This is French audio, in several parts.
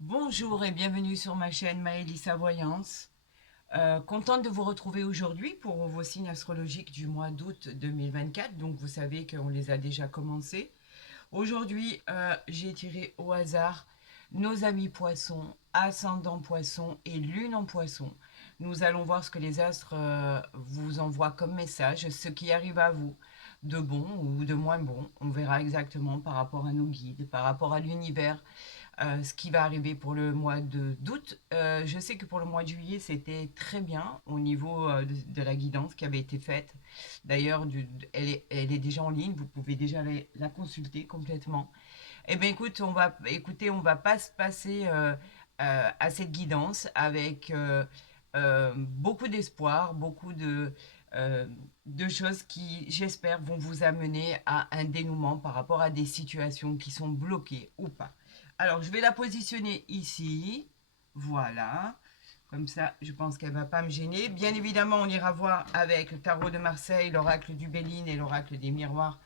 Bonjour et bienvenue sur ma chaîne Maëlissa Voyance. Contente de vous retrouver aujourd'hui pour vos signes astrologiques du mois d'août 2024. Donc vous savez qu'on les a déjà commencés. Aujourd'hui, j'ai tiré au hasard nos amis poissons, ascendant poisson et lune en poisson. Nous allons voir ce que les astres vous envoient comme message, ce qui arrive à vous, de bon ou de moins bon. On verra exactement par rapport à nos guides, par rapport à l'univers, ce qui va arriver pour le mois d'août. Je sais que pour le mois de juillet, c'était très bien au niveau de la guidance qui avait été faite. D'ailleurs, elle est déjà en ligne, vous pouvez déjà la consulter complètement. Eh bien, écoutez, on va pas se passer à cette guidance avec beaucoup d'espoir, de choses qui, j'espère, vont vous amener à un dénouement par rapport à des situations qui sont bloquées ou pas. Alors, je vais la positionner ici. Voilà. Comme ça, je pense qu'elle ne va pas me gêner. Bien évidemment, on ira voir avec le tarot de Marseille, l'oracle du Béline et l'oracle des miroirs.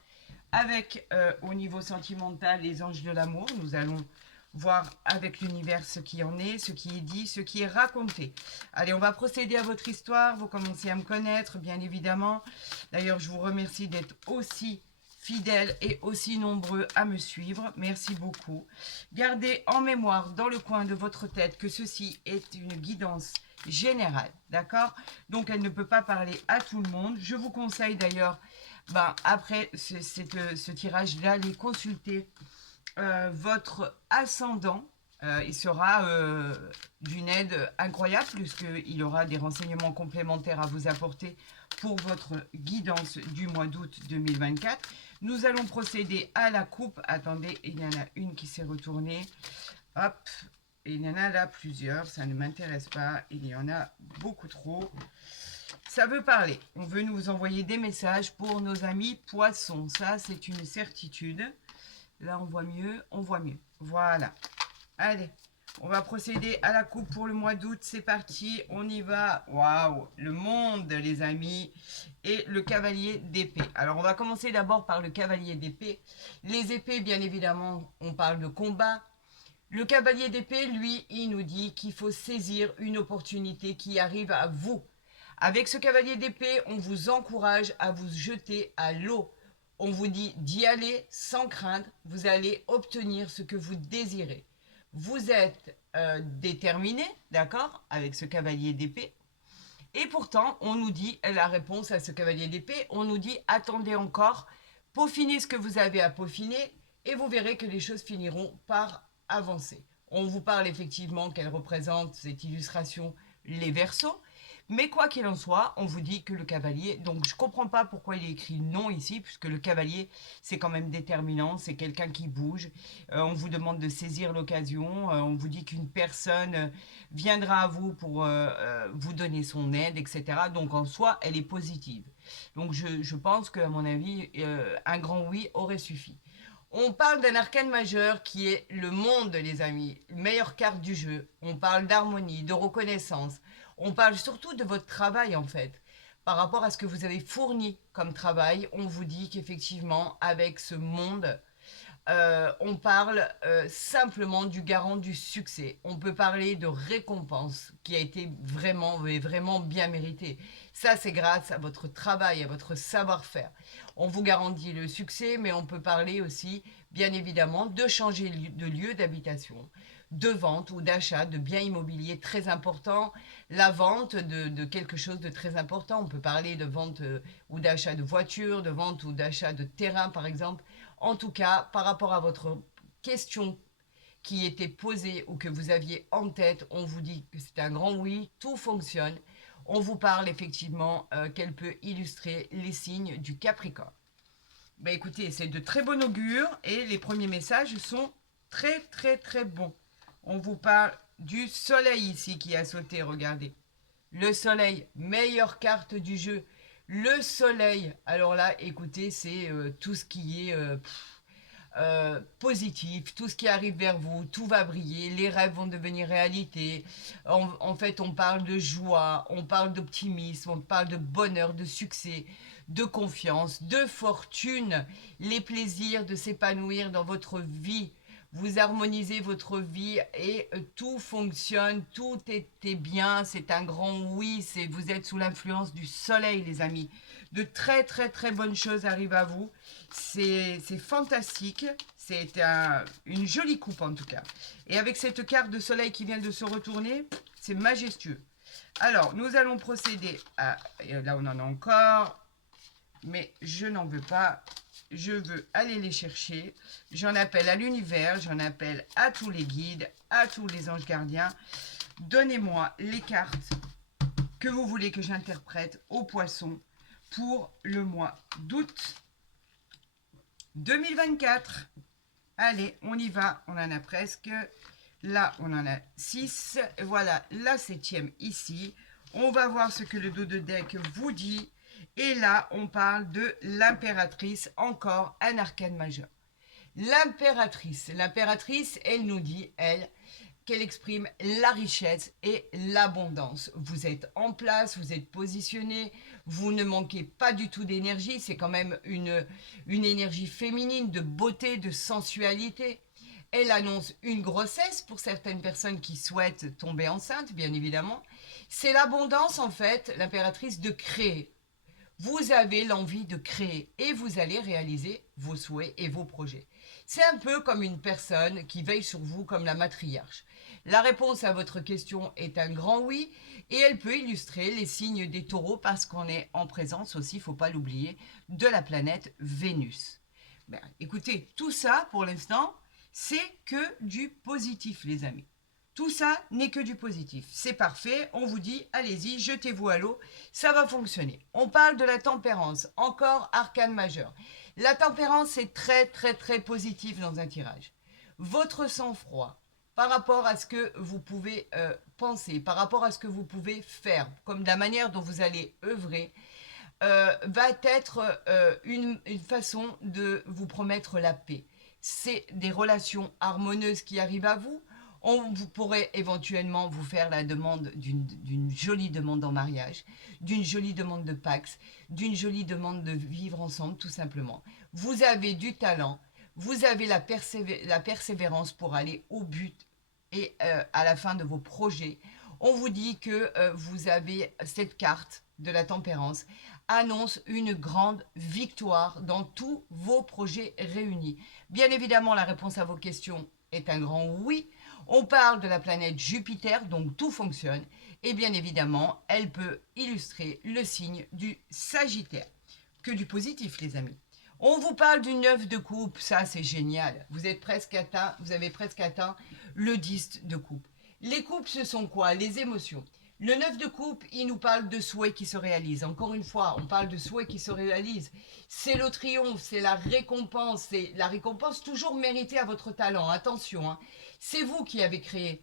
Avec, au niveau sentimental, les anges de l'amour. Nous allons voir avec l'univers ce qui en est, ce qui est dit, ce qui est raconté. Allez, on va procéder à votre histoire. Vous commencez à me connaître, bien évidemment. D'ailleurs, je vous remercie d'être aussi fidèles et aussi nombreux à me suivre. Merci beaucoup. Gardez en mémoire dans le coin de votre tête que ceci est une guidance générale, d'accord? Donc elle ne peut pas parler à tout le monde. Je vous conseille d'ailleurs, après ce tirage-là, les consulter votre ascendant. Il sera d'une aide incroyable puisqu'il aura des renseignements complémentaires à vous apporter pour votre guidance du mois d'août 2024. Nous allons procéder à la coupe. Attendez, il y en a une qui s'est retournée. Hop, et il y en a là plusieurs, ça ne m'intéresse pas, il y en a beaucoup trop. Ça veut parler, on veut nous envoyer des messages pour nos amis poissons, ça c'est une certitude. Là on voit mieux, on voit mieux. Voilà, allez, on va procéder à la coupe pour le mois d'août, c'est parti, on y va. Waouh, le monde les amis, et le cavalier d'épée. Alors on va commencer d'abord par le cavalier d'épée. Les épées, bien évidemment, on parle de combat. Le cavalier d'épée, lui, il nous dit qu'il faut saisir une opportunité qui arrive à vous. Avec ce cavalier d'épée, on vous encourage à vous jeter à l'eau. On vous dit d'y aller sans crainte, vous allez obtenir ce que vous désirez. Vous êtes déterminé, d'accord, avec ce cavalier d'épée. Et pourtant, on nous dit, la réponse à ce cavalier d'épée, on nous dit attendez encore, peaufinez ce que vous avez à peaufiner et vous verrez que les choses finiront par avancer. On vous parle effectivement qu'elle représente cette illustration les Verseaux, mais quoi qu'il en soit, on vous dit que le cavalier, donc je ne comprends pas pourquoi il est écrit non ici, puisque le cavalier, c'est quand même déterminant, c'est quelqu'un qui bouge. On vous demande de saisir l'occasion, on vous dit qu'une personne viendra à vous pour vous donner son aide, etc. Donc en soi, elle est positive. Donc je pense qu'à mon avis, un grand oui aurait suffi. On parle d'un arcane majeur qui est le monde, les amis, meilleure carte du jeu. On parle d'harmonie, de reconnaissance. On parle surtout de votre travail, en fait. Par rapport à ce que vous avez fourni comme travail, on vous dit qu'effectivement, avec ce monde, on parle simplement du garant du succès. On peut parler de récompense qui a été vraiment, vraiment bien méritée. Ça, c'est grâce à votre travail, à votre savoir-faire. On vous garantit le succès, mais on peut parler aussi, bien évidemment, de changer de lieu d'habitation, de vente ou d'achat de biens immobiliers très importants, la vente de quelque chose de très important. On peut parler de vente ou d'achat de voitures, de vente ou d'achat de terrain, par exemple. En tout cas, par rapport à votre question qui était posée ou que vous aviez en tête, on vous dit que c'est un grand oui, tout fonctionne. On vous parle effectivement qu'elle peut illustrer les signes du Capricorne. Ben écoutez, c'est de très bon augure et les premiers messages sont très très très bons. On vous parle du soleil ici qui a sauté, regardez. Le soleil, meilleure carte du jeu. Le soleil, alors là, écoutez, c'est tout ce qui est positif, tout ce qui arrive vers vous, tout va briller, les rêves vont devenir réalité. En fait, on parle de joie, on parle d'optimisme, on parle de bonheur, de succès, de confiance, de fortune, les plaisirs de s'épanouir dans votre vie. vous harmonisez votre vie et tout fonctionne, tout est bien, c'est un grand oui, vous êtes sous l'influence du soleil les amis. De très très très bonnes choses arrivent à vous, c'est fantastique, c'est une jolie coupe en tout cas. Et avec cette carte de soleil qui vient de se retourner, c'est majestueux. Alors, nous allons procéder à... Là, on en a encore, mais je n'en veux pas. Je veux aller les chercher. J'en appelle à l'univers, j'en appelle à tous les guides, à tous les anges gardiens. Donnez-moi les cartes que vous voulez que j'interprète aux poissons pour le mois d'août 2024. Allez, on y va. On en a presque. Là, on en a 6. Voilà, la 7e ici. On va voir ce que le dos de deck vous dit. Et là, on parle de l'impératrice, encore un arcane majeur. L'impératrice, elle nous dit, elle, qu'elle exprime la richesse et l'abondance. Vous êtes en place, vous êtes positionné, vous ne manquez pas du tout d'énergie. C'est quand même une énergie féminine, de beauté, de sensualité. Elle annonce une grossesse pour certaines personnes qui souhaitent tomber enceinte, bien évidemment. C'est l'abondance, en fait, l'impératrice, de créer. Vous avez l'envie de créer et vous allez réaliser vos souhaits et vos projets. C'est un peu comme une personne qui veille sur vous comme la matriarche. La réponse à votre question est un grand oui et elle peut illustrer les signes des taureaux parce qu'on est en présence aussi, il ne faut pas l'oublier, de la planète Vénus. Ben, écoutez, tout ça pour l'instant, c'est que du positif les amis. Tout ça n'est que du positif. C'est parfait, on vous dit, allez-y, jetez-vous à l'eau, ça va fonctionner. On parle de la tempérance, encore arcane majeur. La tempérance, c'est très très très positif dans un tirage. Votre sang-froid, par rapport à ce que vous pouvez penser, par rapport à ce que vous pouvez faire, comme de la manière dont vous allez œuvrer, va être une façon de vous promettre la paix. C'est des relations harmonieuses qui arrivent à vous. Vous pourrez éventuellement vous faire la demande d'une jolie demande en mariage, d'une jolie demande de Pax, d'une jolie demande de vivre ensemble, tout simplement. Vous avez du talent, vous avez la persévérance pour aller au but et à la fin de vos projets. On vous dit que vous avez cette carte de la tempérance, annonce une grande victoire dans tous vos projets réunis. Bien évidemment, la réponse à vos questions est un grand oui. On parle de la planète Jupiter, donc tout fonctionne. Et bien évidemment, elle peut illustrer le signe du Sagittaire. Que du positif, les amis. On vous parle du 9 de coupe, ça c'est génial. Vous avez presque atteint le 10 de coupe. Les coupes, ce sont quoi? Les émotions. Le 9 de coupe, il nous parle de souhaits qui se réalisent. Encore une fois, on parle de souhaits qui se réalisent. C'est le triomphe, c'est la récompense toujours méritée à votre talent. Attention, hein. C'est vous qui avez créé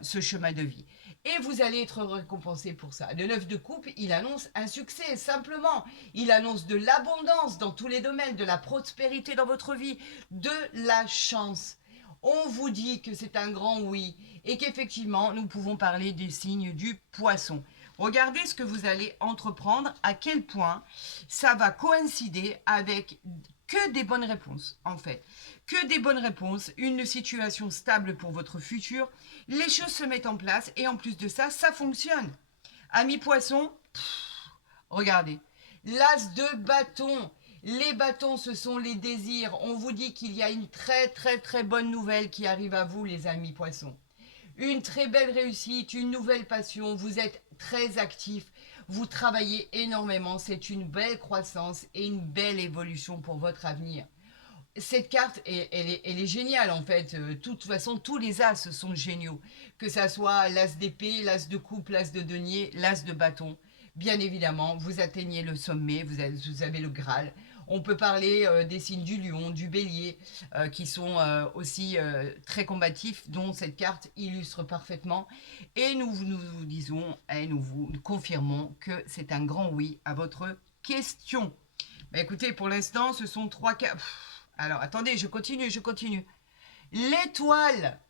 ce chemin de vie. Et vous allez être récompensé pour ça. Le 9 de coupe, il annonce un succès, simplement. Il annonce de l'abondance dans tous les domaines, de la prospérité dans votre vie, de la chance. On vous dit que c'est un grand oui et qu'effectivement, nous pouvons parler des signes du poisson. Regardez ce que vous allez entreprendre, à quel point ça va coïncider avec que des bonnes réponses, en fait. Que des bonnes réponses, une situation stable pour votre futur, les choses se mettent en place et en plus de ça, ça fonctionne. Amis poissons, regardez, l'as de bâton. Les bâtons, ce sont les désirs. On vous dit qu'il y a une très très très bonne nouvelle qui arrive à vous, les amis poissons. Une très belle réussite, une nouvelle passion. Vous êtes très actifs, vous travaillez énormément. C'est une belle croissance et une belle évolution pour votre avenir. Cette carte, elle est géniale en fait. De toute façon, tous les as sont géniaux. Que ça soit l'as d'épée, l'as de coupe, l'as de denier, l'as de bâton. Bien évidemment, vous atteignez le sommet, vous avez le Graal. On peut parler des signes du lion, du bélier, qui sont aussi très combatifs, dont cette carte illustre parfaitement. Et nous vous disons, et nous vous confirmons que c'est un grand oui à votre question. Bah, écoutez, pour l'instant, ce sont 3 cas. Alors, attendez, je continue. L'étoile,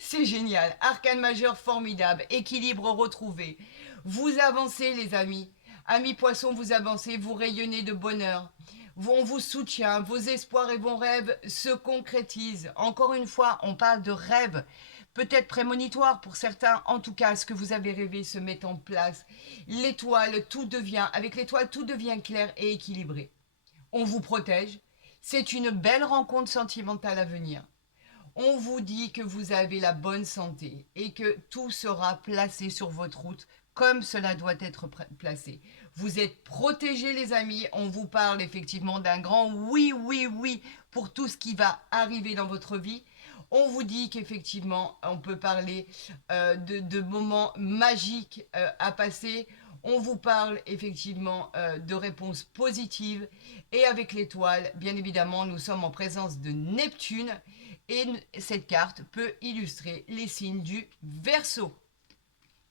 c'est génial. Arcane majeur formidable, équilibre retrouvé. Vous avancez, les amis. Amis poissons, vous avancez, vous rayonnez de bonheur. on vous soutient, vos espoirs et vos rêves se concrétisent. Encore une fois, on parle de rêves, peut-être prémonitoires pour certains. En tout cas, ce que vous avez rêvé se met en place. L'étoile, avec l'étoile, tout devient clair et équilibré. On vous protège. C'est une belle rencontre sentimentale à venir. On vous dit que vous avez la bonne santé et que tout sera placé sur votre route comme cela doit être placé. Vous êtes protégés les amis, on vous parle effectivement d'un grand oui, oui, oui pour tout ce qui va arriver dans votre vie. On vous dit qu'effectivement, on peut parler de moments magiques à passer. On vous parle effectivement de réponses positives. Et avec l'étoile, bien évidemment, nous sommes en présence de Neptune. Et cette carte peut illustrer les signes du Verseau.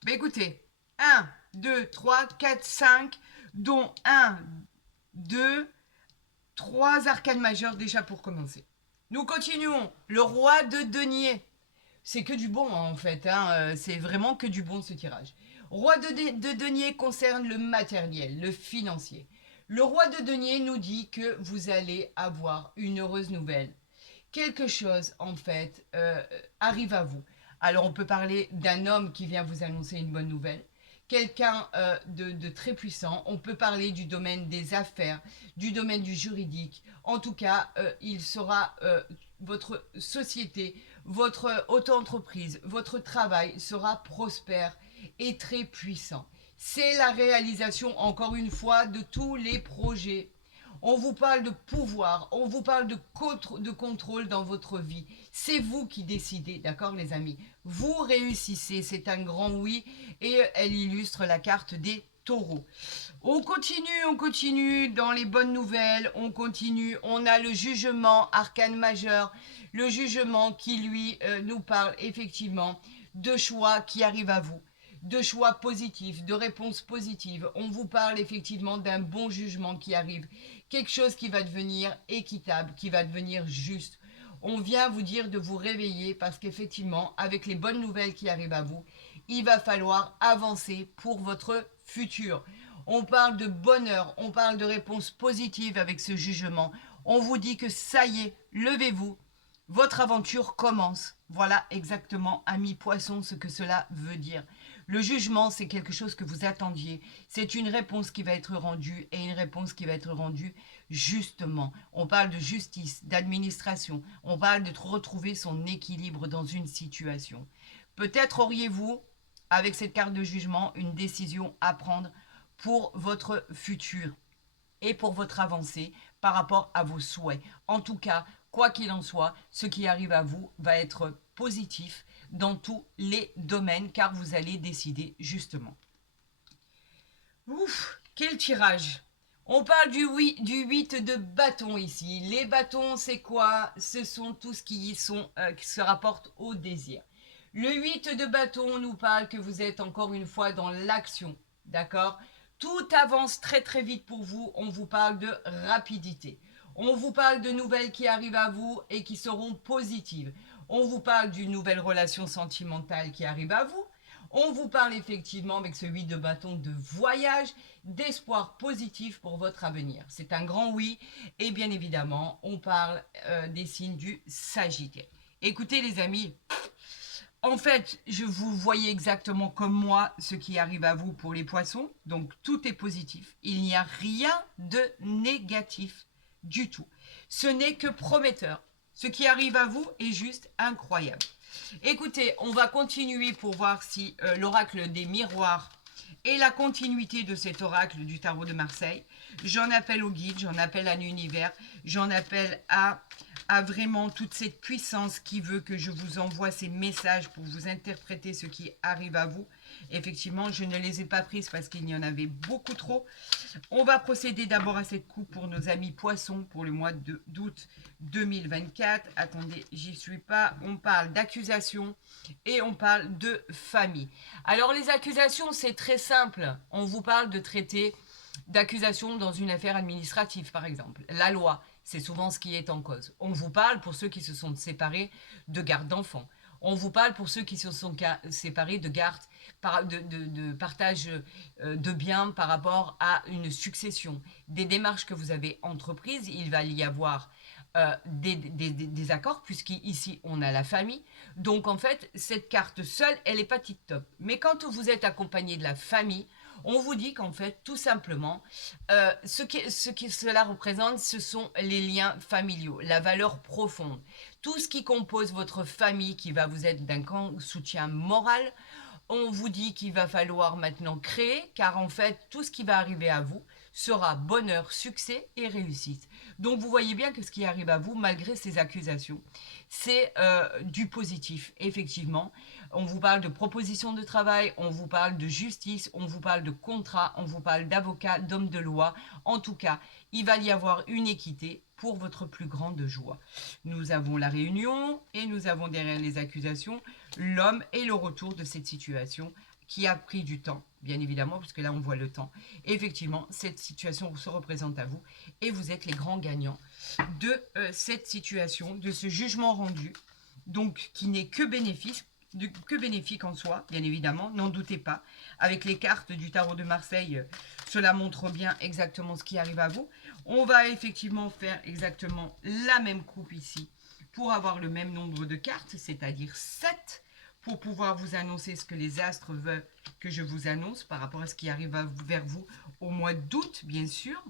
Mais écoutez, 1, 2, 3, 4, 5, dont 1, 2, 3 arcanes majeures déjà pour commencer. Nous continuons. Le roi de denier. C'est que du bon en fait, hein. C'est vraiment que du bon ce tirage. Roi de denier concerne le matériel, le financier. Le roi de denier nous dit que vous allez avoir une heureuse nouvelle. Quelque chose en fait arrive à vous. Alors on peut parler d'un homme qui vient vous annoncer une bonne nouvelle, quelqu'un de très puissant. On peut parler du domaine des affaires, du domaine du juridique. En tout cas, il sera votre société, votre auto-entreprise, votre travail sera prospère et très puissant. C'est la réalisation, encore une fois, de tous les projets. On vous parle de pouvoir, on vous parle de contrôle dans votre vie. C'est vous qui décidez, d'accord les amis? Vous réussissez, c'est un grand oui et elle illustre la carte des taureaux. On continue dans les bonnes nouvelles, on continue. On a le jugement, arcane majeur, le jugement qui lui nous parle effectivement de choix qui arrivent à vous, de choix positifs, de réponses positives. On vous parle effectivement d'un bon jugement qui arrive, quelque chose qui va devenir équitable, qui va devenir juste. On vient vous dire de vous réveiller parce qu'effectivement, avec les bonnes nouvelles qui arrivent à vous, il va falloir avancer pour votre futur. On parle de bonheur, on parle de réponses positives avec ce jugement. On vous dit que ça y est, levez-vous, votre aventure commence. Voilà exactement, ami poisson, ce que cela veut dire. Le jugement, c'est quelque chose que vous attendiez. C'est une réponse qui va être rendue et une réponse qui va être rendue justement. On parle de justice, d'administration. On parle de retrouver son équilibre dans une situation. Peut-être auriez-vous, avec cette carte de jugement, une décision à prendre pour votre futur et pour votre avancée par rapport à vos souhaits. En tout cas, quoi qu'il en soit, ce qui arrive à vous va être positif dans tous les domaines car vous allez décider justement. Ouf, quel tirage! On parle du 8 de bâton ici. Les bâtons, c'est quoi? Ce sont tout ce qui se rapporte au désir. Le 8 de bâton nous parle que vous êtes encore une fois dans l'action, d'accord? Tout avance très très vite pour vous. On vous parle de rapidité. On vous parle de nouvelles qui arrivent à vous et qui seront positives. On vous parle d'une nouvelle relation sentimentale qui arrive à vous. On vous parle effectivement avec ce 8 de bâton de voyage, d'espoir positif pour votre avenir. C'est un grand oui. Et bien évidemment, on parle des signes du Sagittaire. Écoutez les amis, en fait, je vous voyais exactement comme moi ce qui arrive à vous pour les poissons. Donc tout est positif. Il n'y a rien de négatif du tout. Ce n'est que prometteur. Ce qui arrive à vous est juste incroyable. Écoutez, on va continuer pour voir si l'oracle des miroirs est la continuité de cet oracle du tarot de Marseille. J'en appelle au guide, j'en appelle à l'univers, j'en appelle à vraiment toute cette puissance qui veut que je vous envoie ces messages pour vous interpréter ce qui arrive à vous. Effectivement, je ne les ai pas prises parce qu'il y en avait beaucoup trop. On va procéder d'abord à cette coupe pour nos amis poissons pour le mois d'août 2024. Attendez, j'y suis pas. On parle d'accusation et on parle de famille. Alors les accusations, c'est très simple. On vous parle de traiter d'accusation dans une affaire administrative, par exemple. La loi, c'est souvent ce qui est en cause. On vous parle, pour ceux qui se sont séparés, de garde d'enfants. On vous parle pour ceux qui se sont séparés de garde, de partage de biens par rapport à une succession. Des démarches que vous avez entreprises, il va y avoir des accords, puisqu'ici on a la famille. Donc en fait, cette carte seule, elle n'est pas tip-top. Mais quand vous êtes accompagné de la famille, on vous dit qu'en fait, tout simplement, ce que cela représente, ce sont les liens familiaux, la valeur profonde. Tout ce qui compose votre famille, qui va vous être d'un grand soutien moral, on vous dit qu'il va falloir maintenant créer, car en fait, tout ce qui va arriver à vous sera bonheur, succès et réussite. Donc vous voyez bien que ce qui arrive à vous, malgré ces accusations, c'est du positif, effectivement. On vous parle de propositions de travail, on vous parle de justice, on vous parle de contrat, on vous parle d'avocat, d'homme de loi. En tout cas, il va y avoir une équité pour votre plus grande joie. Nous avons la réunion et nous avons derrière les accusations l'homme et le retour de cette situation qui a pris du temps, bien évidemment, parce que là on voit le temps. Et effectivement, cette situation se représente à vous et vous êtes les grands gagnants de cette situation, de ce jugement rendu, donc qui n'est que bénéfique en soi, bien évidemment, n'en doutez pas. Avec les cartes du tarot de Marseille, cela montre bien exactement ce qui arrive à vous. On va effectivement faire exactement la même coupe ici pour avoir le même nombre de cartes, c'est-à-dire 7, pour pouvoir vous annoncer ce que les astres veulent que je vous annonce par rapport à ce qui arrive vers vous au mois d'août, bien sûr.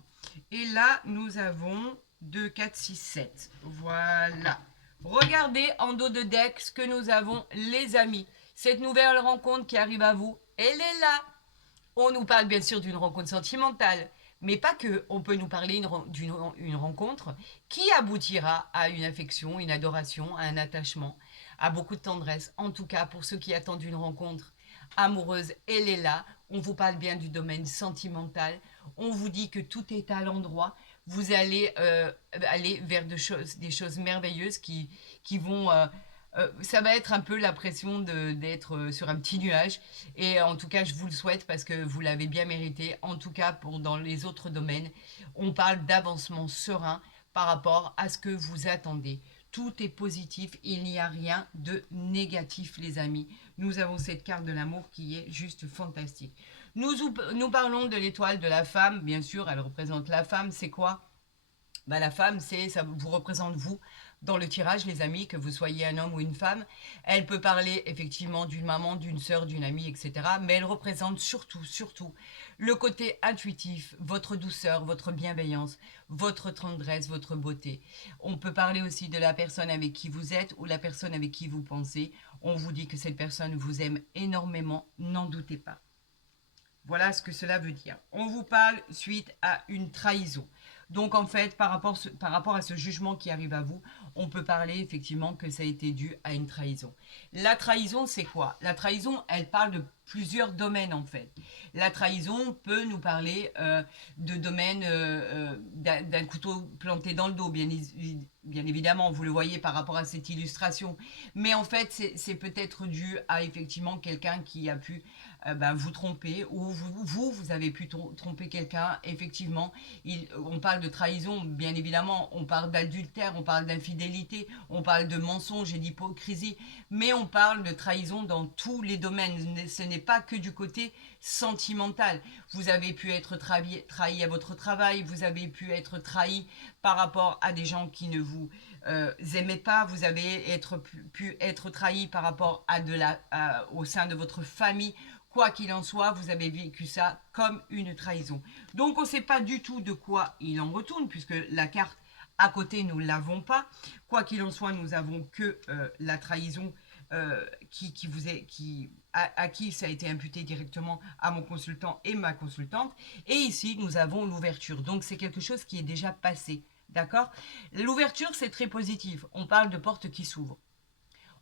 Et là, nous avons 2, 4, 6, 7. Voilà. Regardez en dos de deck ce que nous avons, les amis. Cette nouvelle rencontre qui arrive à vous, elle est là. On nous parle bien sûr d'une rencontre sentimentale, mais pas que. On peut nous parler d'une rencontre qui aboutira à une affection, une adoration, à un attachement, à beaucoup de tendresse. En tout cas, pour ceux qui attendent une rencontre amoureuse, elle est là. On vous parle bien du domaine sentimental. On vous dit que tout est à l'endroit. Vous allez aller vers des choses merveilleuses qui vont... ça va être un peu l'impression d'être sur un petit nuage. Et en tout cas, je vous le souhaite parce que vous l'avez bien mérité. En tout cas, dans les autres domaines, on parle d'avancement serein par rapport à ce que vous attendez. Tout est positif, il n'y a rien de négatif, les amis. Nous avons cette carte de l'amour qui est juste fantastique. Nous parlons de l'étoile de la femme, bien sûr, elle représente la femme. C'est quoi? La femme, ça vous représente vous dans le tirage, les amis, que vous soyez un homme ou une femme. Elle peut parler effectivement d'une maman, d'une sœur, d'une amie, etc. Mais elle représente surtout le côté intuitif, votre douceur, votre bienveillance, votre tendresse, votre beauté. On peut parler aussi de la personne avec qui vous êtes ou la personne avec qui vous pensez. On vous dit que cette personne vous aime énormément, n'en doutez pas. Voilà ce que cela veut dire. On vous parle suite à une trahison. Donc en fait, par rapport à ce jugement qui arrive à vous, on peut parler effectivement que ça a été dû à une trahison. La trahison, c'est quoi? La trahison, elle parle de plusieurs domaines en fait. La trahison peut nous parler de domaines d'un couteau planté dans le dos, bien évidemment, vous le voyez par rapport à cette illustration. Mais en fait, c'est peut-être dû à effectivement quelqu'un qui a pu vous tromper ou vous avez pu tromper quelqu'un. Effectivement, on parle de trahison, bien évidemment, on parle d'adultère, on parle d'infidélité, on parle de mensonge et d'hypocrisie, mais on parle de trahison dans tous les domaines. Ce n'est pas que du côté sentimental. Vous avez pu être trahi à votre travail, vous avez pu être trahi par rapport à des gens qui ne vous aimaient pas, vous avez pu être trahi par rapport au sein de votre famille. Quoi qu'il en soit, vous avez vécu ça comme une trahison. Donc on ne sait pas du tout de quoi il en retourne, puisque la carte à côté, nous ne l'avons pas. Quoi qu'il en soit, nous n'avons que la trahison à qui ça a été imputé directement à mon consultant et ma consultante. Et ici, nous avons l'ouverture. Donc c'est quelque chose qui est déjà passé. D'accord? L'ouverture, c'est très positif. On parle de portes qui s'ouvrent.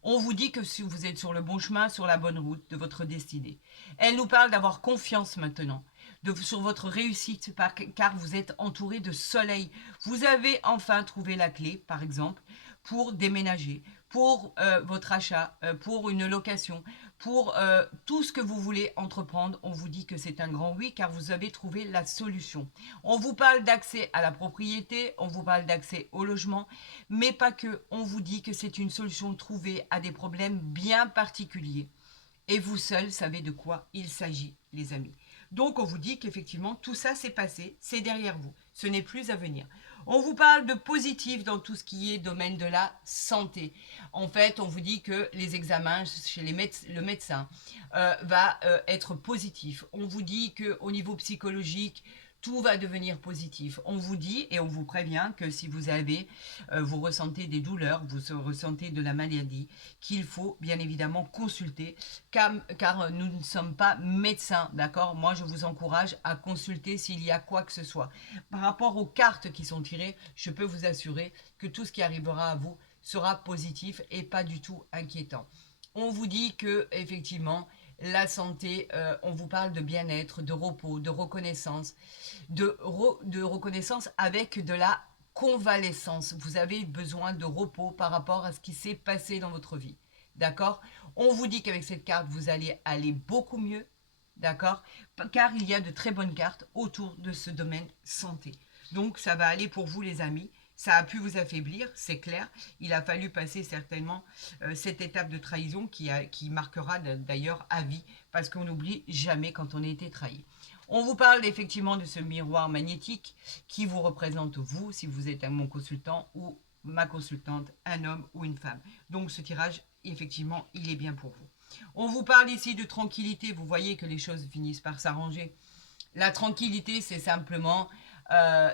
On vous dit que si vous êtes sur le bon chemin, sur la bonne route de votre destinée. Elle nous parle d'avoir confiance maintenant, sur votre réussite, car vous êtes entouré de soleil. Vous avez enfin trouvé la clé, par exemple, pour déménager, pour votre achat, pour une location, pour tout ce que vous voulez entreprendre. On vous dit que c'est un grand oui car vous avez trouvé la solution. On vous parle d'accès à la propriété, on vous parle d'accès au logement, mais pas que. On vous dit que c'est une solution trouvée à des problèmes bien particuliers. Et vous seuls savez de quoi il s'agit, les amis. Donc on vous dit qu'effectivement tout ça s'est passé, c'est derrière vous, ce n'est plus à venir. On vous parle de positif dans tout ce qui est domaine de la santé. En fait, on vous dit que les examens chez le médecin va être positif. On vous dit qu'au niveau psychologique, tout va devenir positif. On vous dit et on vous prévient que si vous ressentez des douleurs, vous ressentez de la maladie, qu'il faut bien évidemment consulter, car nous ne sommes pas médecins, d'accord? Moi, je vous encourage à consulter s'il y a quoi que ce soit. Par rapport aux cartes qui sont tirées, je peux vous assurer que tout ce qui arrivera à vous sera positif et pas du tout inquiétant. On vous dit que effectivement, la santé, on vous parle de bien-être, de repos, de reconnaissance, de reconnaissance avec de la convalescence. Vous avez besoin de repos par rapport à ce qui s'est passé dans votre vie. D'accord? On vous dit qu'avec cette carte, vous allez aller beaucoup mieux. D'accord? Car il y a de très bonnes cartes autour de ce domaine santé. Donc, ça va aller pour vous, les amis. Ça a pu vous affaiblir, c'est clair. Il a fallu passer certainement cette étape de trahison qui marquera d'ailleurs à vie, parce qu'on n'oublie jamais quand on a été trahi. On vous parle effectivement de ce miroir magnétique qui vous représente vous, si vous êtes mon consultant ou ma consultante, un homme ou une femme. Donc ce tirage, effectivement, il est bien pour vous. On vous parle ici de tranquillité. Vous voyez que les choses finissent par s'arranger. La tranquillité, c'est simplement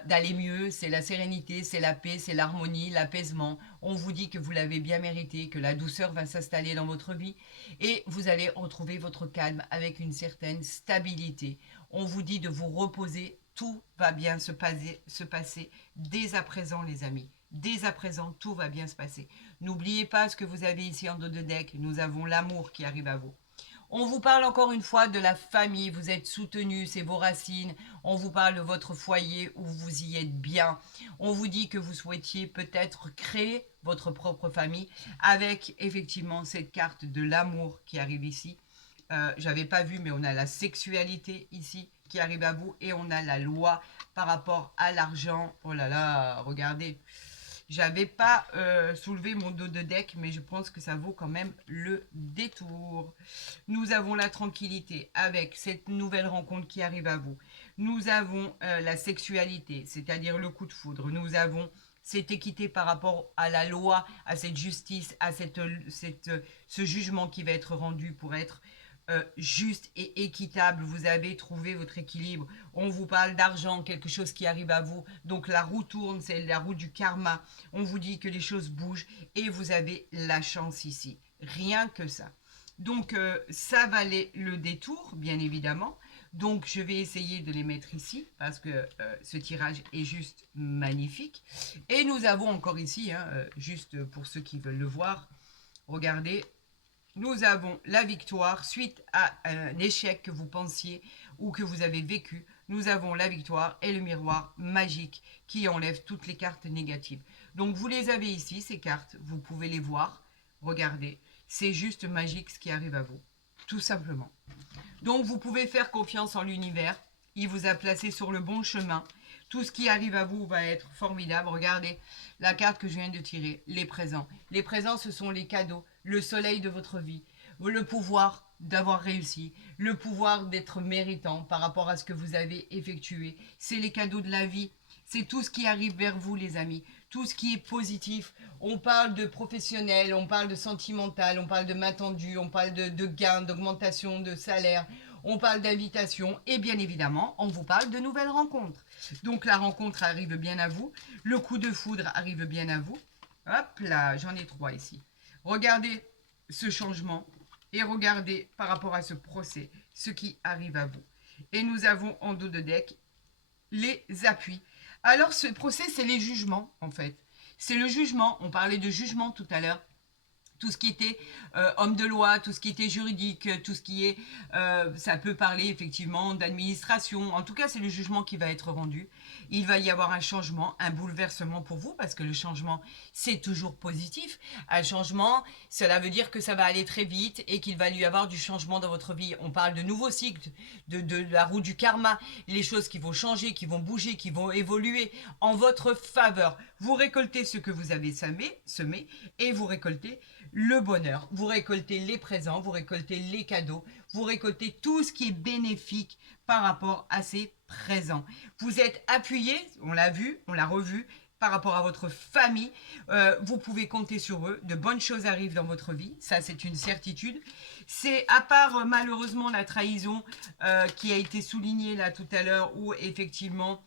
d'aller mieux, c'est la sérénité, c'est la paix, c'est l'harmonie, l'apaisement. On vous dit que vous l'avez bien mérité, que la douceur va s'installer dans votre vie et vous allez retrouver votre calme avec une certaine stabilité. On vous dit de vous reposer, tout va bien se passer dès à présent, les amis. Dès à présent, tout va bien se passer. N'oubliez pas ce que vous avez ici en dos de deck. Nous avons l'amour qui arrive à vous. On vous parle encore une fois de la famille, vous êtes soutenu, c'est vos racines. On vous parle de votre foyer où vous y êtes bien. On vous dit que vous souhaitiez peut-être créer votre propre famille avec effectivement cette carte de l'amour qui arrive ici. J'avais pas vu, mais on a la sexualité ici qui arrive à vous et on a la loi par rapport à l'argent. Oh là là, regardez. J'avais pas soulevé mon dos de deck, mais je pense que ça vaut quand même le détour. Nous avons la tranquillité avec cette nouvelle rencontre qui arrive à vous. Nous avons la sexualité, c'est-à-dire le coup de foudre. Nous avons cette équité par rapport à la loi, à cette justice, à ce jugement qui va être rendu pour être juste et équitable. Vous avez trouvé votre équilibre. On vous parle d'argent, quelque chose qui arrive à vous. Donc la roue tourne, c'est la roue du karma. On vous dit que les choses bougent et vous avez la chance ici. Rien que ça. Donc ça valait le détour, bien évidemment. Donc je vais essayer de les mettre ici parce que ce tirage est juste magnifique. Et nous avons encore ici, juste pour ceux qui veulent le voir, regardez, nous avons la victoire suite à un échec que vous pensiez ou que vous avez vécu. Nous avons la victoire et le miroir magique qui enlève toutes les cartes négatives. Donc vous les avez ici, ces cartes, vous pouvez les voir. Regardez, c'est juste magique ce qui arrive à vous, tout simplement. Donc vous pouvez faire confiance en l'univers. Il vous a placé sur le bon chemin. Tout ce qui arrive à vous va être formidable. Regardez la carte que je viens de tirer, les présents. Les présents, ce sont les cadeaux, le soleil de votre vie, le pouvoir d'avoir réussi, le pouvoir d'être méritant par rapport à ce que vous avez effectué. C'est les cadeaux de la vie. C'est tout ce qui arrive vers vous, les amis. Tout ce qui est positif. On parle de professionnel, on parle de sentimental, on parle de main tendue, on parle de gains, d'augmentation de salaire, on parle d'invitation et bien évidemment, on vous parle de nouvelles rencontres. Donc la rencontre arrive bien à vous. Le coup de foudre arrive bien à vous. Hop là, j'en ai 3 ici. Regardez ce changement et regardez par rapport à ce procès, ce qui arrive à vous. Et nous avons en dos de deck les appuis. Alors ce procès, c'est les jugements en fait. C'est le jugement, on parlait de jugement tout à l'heure. tout ce qui était homme de loi, tout ce qui était juridique, tout ce qui est, ça peut parler effectivement d'administration. En tout cas, c'est le jugement qui va être rendu. Il va y avoir un changement, un bouleversement pour vous, parce que le changement, c'est toujours positif. Un changement, cela veut dire que ça va aller très vite et qu'il va y avoir du changement dans votre vie. On parle de nouveaux cycles, de la roue du karma, les choses qui vont changer, qui vont bouger, qui vont évoluer en votre faveur. Vous récoltez ce que vous avez semé et vous récoltez le bonheur, vous récoltez les présents, vous récoltez les cadeaux, vous récoltez tout ce qui est bénéfique par rapport à ces présents. Vous êtes appuyé, on l'a vu, on l'a revu, par rapport à votre famille, vous pouvez compter sur eux, de bonnes choses arrivent dans votre vie, ça c'est une certitude. C'est à part malheureusement la trahison qui a été soulignée là tout à l'heure, où effectivement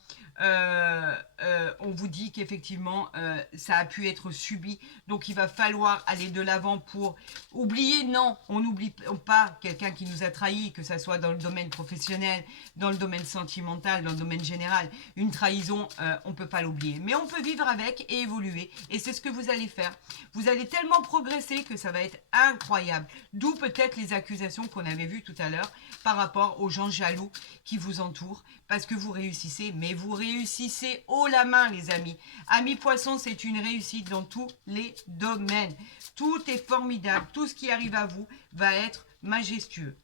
on vous dit qu'effectivement ça a pu être subi, donc il va falloir aller de l'avant pour oublier. Non, on n'oublie pas quelqu'un qui nous a trahi, que ça soit dans le domaine professionnel, dans le domaine sentimental, dans le domaine général. Une trahison, on ne peut pas l'oublier, mais on peut vivre avec et évoluer, et c'est ce que vous allez faire. Vous allez tellement progresser que ça va être incroyable, d'où peut-être les accusations qu'on avait vues tout à l'heure par rapport aux gens jaloux qui vous entourent, parce que vous réussissez, mais vous réussissez haut la main, les amis. Amis poissons, c'est une réussite dans tous les domaines. Tout est formidable, tout ce qui arrive à vous va être majestueux.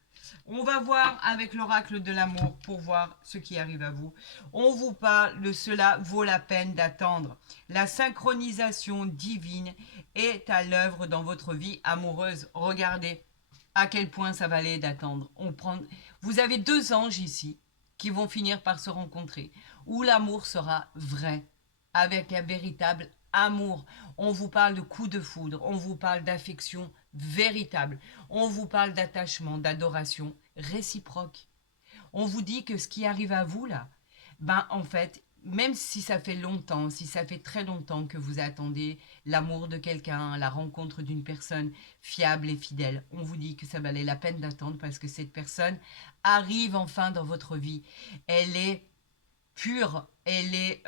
On va voir avec l'oracle de l'amour pour voir ce qui arrive à vous. On vous parle de cela vaut la peine d'attendre. La synchronisation divine est à l'œuvre dans votre vie amoureuse. Regardez à quel point ça valait d'attendre. Vous avez 2 anges ici qui vont finir par se rencontrer, où l'amour sera vrai, avec un véritable amour. On vous parle de coup de foudre, on vous parle d'affection véritable, on vous parle d'attachement, d'adoration réciproque. On vous dit que ce qui arrive à vous là, ben en fait, même si ça fait longtemps, si ça fait très longtemps que vous attendez l'amour de quelqu'un, la rencontre d'une personne fiable et fidèle, on vous dit que ça valait la peine d'attendre parce que cette personne arrive enfin dans votre vie. Elle est pure, elle est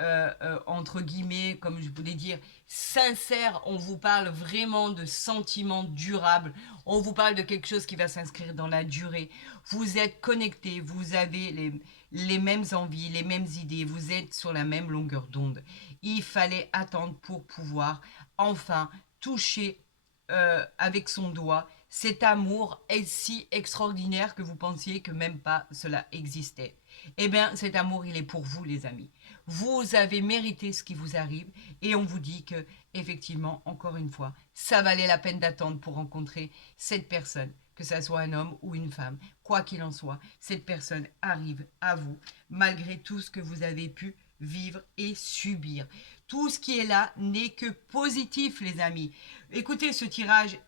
entre guillemets, comme je voulais dire, sincère. On vous parle vraiment de sentiments durables. On vous parle de quelque chose qui va s'inscrire dans la durée. Vous êtes connectés, vous avez les mêmes envies, les mêmes idées, vous êtes sur la même longueur d'onde. Il fallait attendre pour pouvoir enfin toucher avec son doigt cet amour est si extraordinaire que vous pensiez que même pas cela existait. Eh bien, cet amour, il est pour vous, les amis. Vous avez mérité ce qui vous arrive et on vous dit que, effectivement, encore une fois, ça valait la peine d'attendre pour rencontrer cette personne, que ça soit un homme ou une femme. Quoi qu'il en soit, cette personne arrive à vous, malgré tout ce que vous avez pu vivre et subir. Tout ce qui est là n'est que positif, les amis. Écoutez, ce tirage,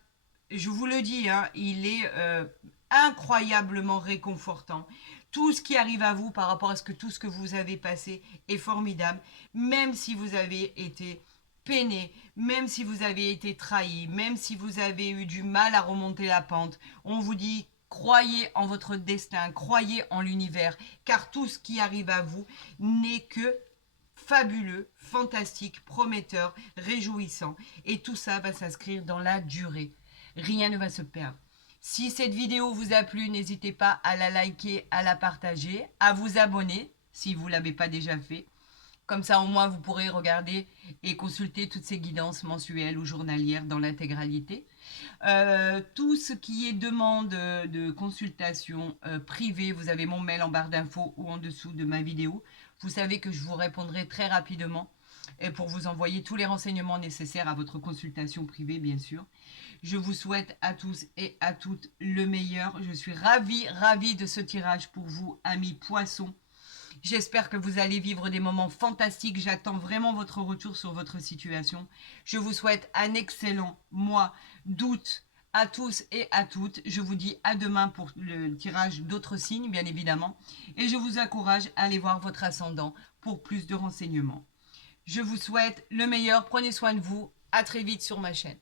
je vous le dis, hein, il est incroyablement réconfortant. Tout ce qui arrive à vous par rapport à tout ce que vous avez passé est formidable, même si vous avez été peiné, même si vous avez été trahi, même si vous avez eu du mal à remonter la pente. On vous dit, croyez en votre destin, croyez en l'univers, car tout ce qui arrive à vous n'est que fabuleux, fantastique, prometteur, réjouissant. Et tout ça va s'inscrire dans la durée. Rien ne va se perdre. Si cette vidéo vous a plu, n'hésitez pas à la liker, à la partager, à vous abonner si vous ne l'avez pas déjà fait. Comme ça, au moins, vous pourrez regarder et consulter toutes ces guidances mensuelles ou journalières dans l'intégralité. Tout ce qui est demande de consultation privée, vous avez mon mail en barre d'infos ou en dessous de ma vidéo. Vous savez que je vous répondrai très rapidement et pour vous envoyer tous les renseignements nécessaires à votre consultation privée, bien sûr. Je vous souhaite à tous et à toutes le meilleur. Je suis ravie de ce tirage pour vous, amis poissons. J'espère que vous allez vivre des moments fantastiques. J'attends vraiment votre retour sur votre situation. Je vous souhaite un excellent mois d'août à tous et à toutes. Je vous dis à demain pour le tirage d'autres signes, bien évidemment. Et je vous encourage à aller voir votre ascendant pour plus de renseignements. Je vous souhaite le meilleur. Prenez soin de vous. À très vite sur ma chaîne.